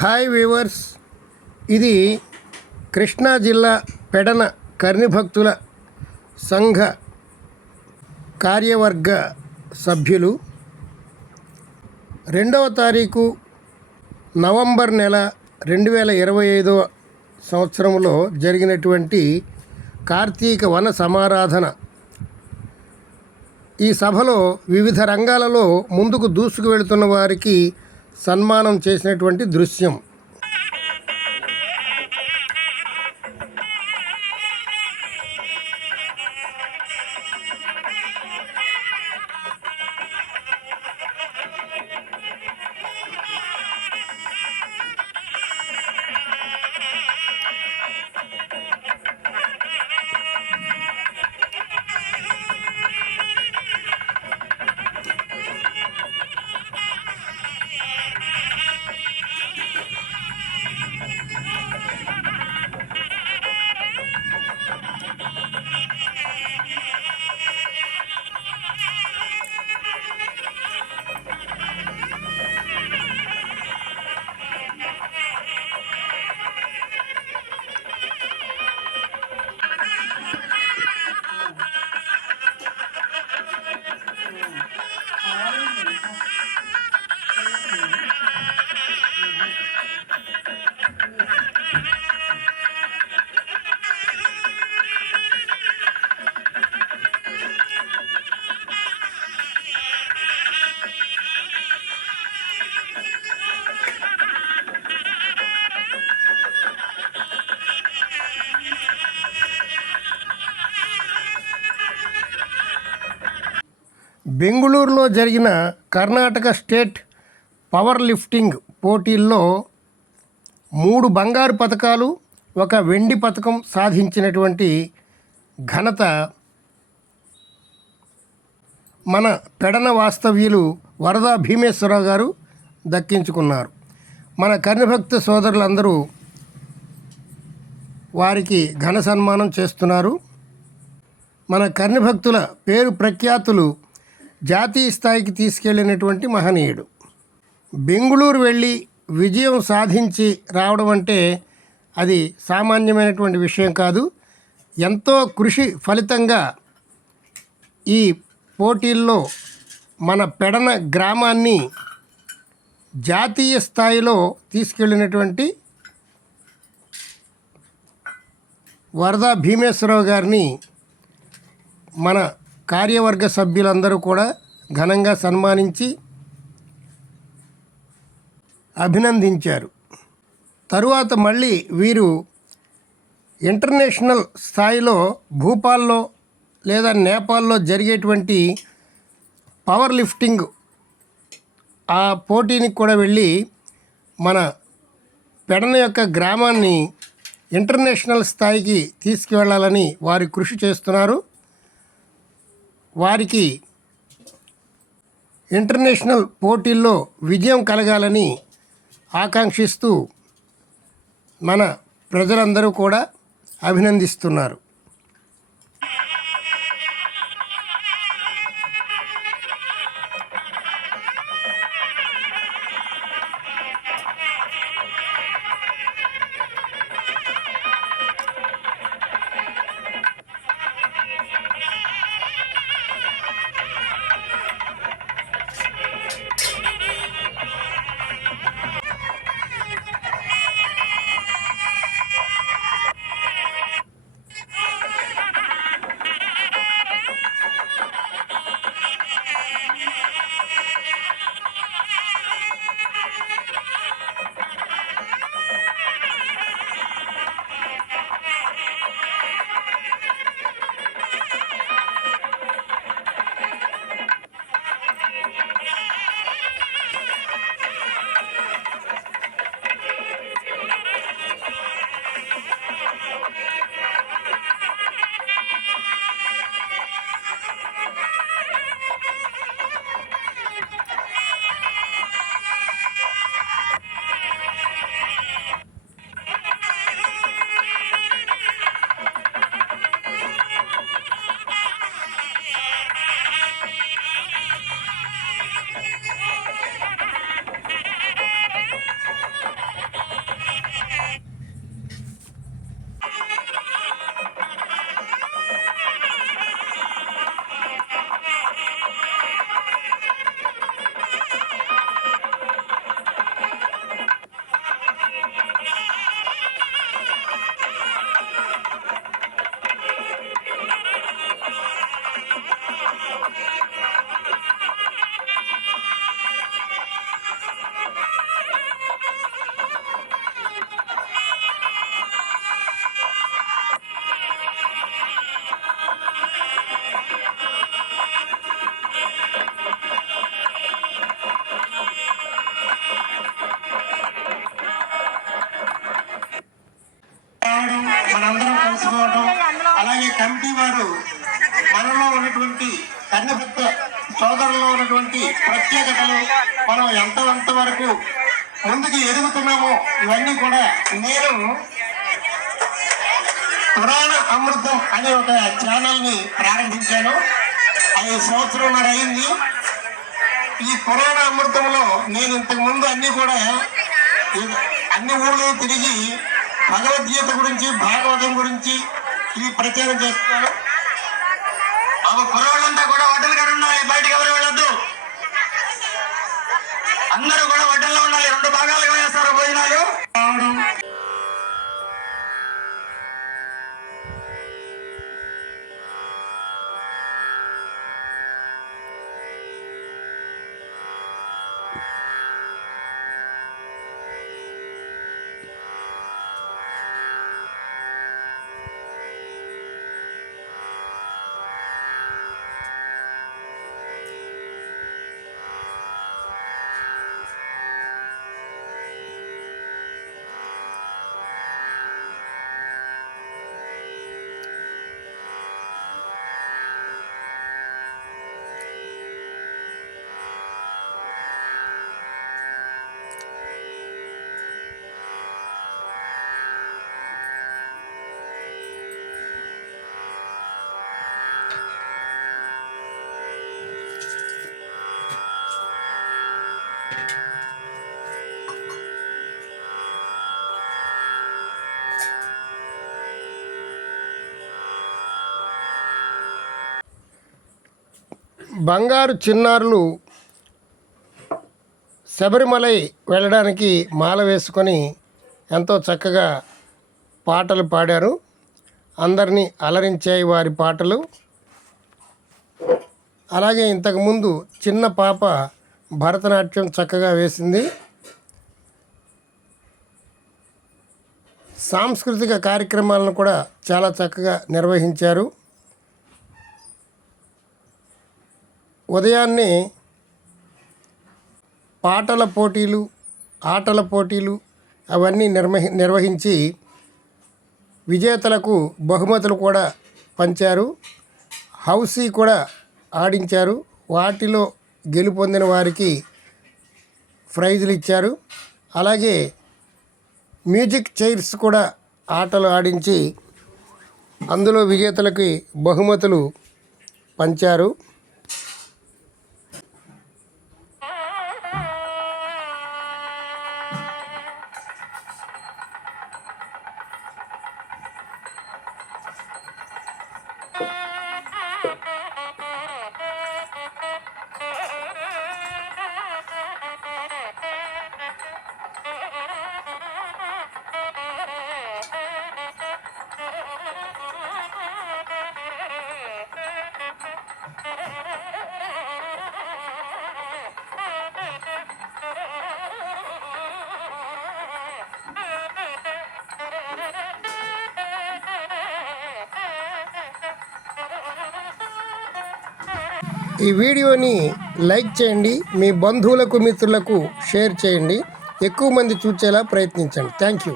Hi weavers, ఇది కృష్ణా జిల్లా పెడన కర్ణి భక్తుల సంఘ కార్యవర్గ సభ్యులు 2వ తారీఖు నవంబర్ నెల 2025 సంవత్సరంలో జరిగినటువంటి కార్తీక వన సమారాధన. ఈ సభలో వివిధ రంగాలలో ముందుకు దూసుకు వెళుతున్న వారికి సన్మానం చేసినటువంటి దృశ్యం. బెంగుళూరులో జరిగిన కర్ణాటక స్టేట్ పవర్ లిఫ్టింగ్ పోటీల్లో 3 బంగారు పతకాలు, 1 వెండి పతకం సాధించినటువంటి ఘనత మన పెడన వాస్తవ్యులు వరదా భీమేశ్వరరావు గారు దక్కించుకున్నారు. మన కర్ణభక్త సోదరులందరూ వారికి ఘన సన్మానం చేస్తున్నారు. మన కర్ణభక్తుల పేరు ప్రఖ్యాతులు జాతీయ స్థాయికి తీసుకెళ్ళినటువంటి మహనీయుడు. బెంగుళూరు వెళ్ళి విజయం సాధించి రావడం అంటే అది సామాన్యమైనటువంటి విషయం కాదు. ఎంతో కృషి ఫలితంగా ఈ పోటీల్లో మన పెడన గ్రామాన్ని జాతీయ స్థాయిలో తీసుకెళ్ళినటువంటి వరదా భీమేశ్వరరావు గారిని మన కార్యవర్గ సభ్యులందరూ కూడా ఘనంగా సన్మానించి అభినందించారు. తరువాత మళ్ళీ వీరు ఇంటర్నేషనల్ స్థాయిలో భూపాల్లో లేదా నేపాల్లో జరిగేటువంటి పవర్ లిఫ్టింగ్ ఆ పోటీనికి కూడా వెళ్ళి మన పెడన యొక్క గ్రామాన్ని ఇంటర్నేషనల్ స్థాయికి తీసుకువెళ్ళాలని వారు కృషి చేస్తున్నారు. వారికి ఇంటర్నేషనల్ పోటీల్లో విజయం కలగాలని ఆకాంక్షిస్తూ మన ప్రజలందరూ కూడా అభినందిస్తున్నారు. కమిటీ వారు మనలో ఉన్నటువంటి కన్యభక్త సోదరుల్లో ఉన్నటువంటి ప్రత్యేకతలు, మనం ఎంత వరకు ముందుకు ఎదుగుతున్నామో ఇవన్నీ కూడా నేను పురాణ అమృతం అనే ఒక ఛానల్ ని ప్రారంభించాను. 5 సంవత్సరాలు అయింది. ఈ పురాణ అమృతంలో నేను ఇంతకు ముందు అన్ని ఊళ్ళో తిరిగి భగవద్గీత గురించి, భాగవతం గురించి ఈ ప్రచారం చేస్తున్నాను. కుర్రోళ్ళంతా కూడా హోటల్ గారు ఉండాలి, బయటకు ఎవరు వెళ్ళొద్దు. అందరూ కూడా హోటల్లో ఉండాలి. 2 భాగాలుగా వేస్తారు భోజనాలు. బంగారు చిన్నారులు శబరిమలై వెళ్ళడానికి మాల వేసుకొని ఎంతో చక్కగా పాటలు పాడారు. అందరినీ అలరించాయి వారి పాటలు. అలాగే ఇంతకుముందు చిన్న పాప భరతనాట్యం చక్కగా వేసింది. సాంస్కృతిక కార్యక్రమాలను కూడా చాలా చక్కగా నిర్వహించారు. ఉదయాన్నే పాటల పోటీలు, ఆటల పోటీలు అవన్నీ నిర్వహించి విజేతలకు బహుమతులు కూడా పంచారు. హౌసీ కూడా ఆడించారు. వాటిలో గెలుపొందిన వారికి ప్రైజులు ఇచ్చారు. అలాగే మ్యూజిక్ చైర్స్ కూడా ఆటలు ఆడించి అందులో విజేతలకి బహుమతులు పంచారు. ఈ వీడియోని లైక్ చేయండి, మీ బంధువులకు మిత్రులకు షేర్ చేయండి, ఎక్కువ మంది చూసేలా ప్రయత్నించండి. Thank you.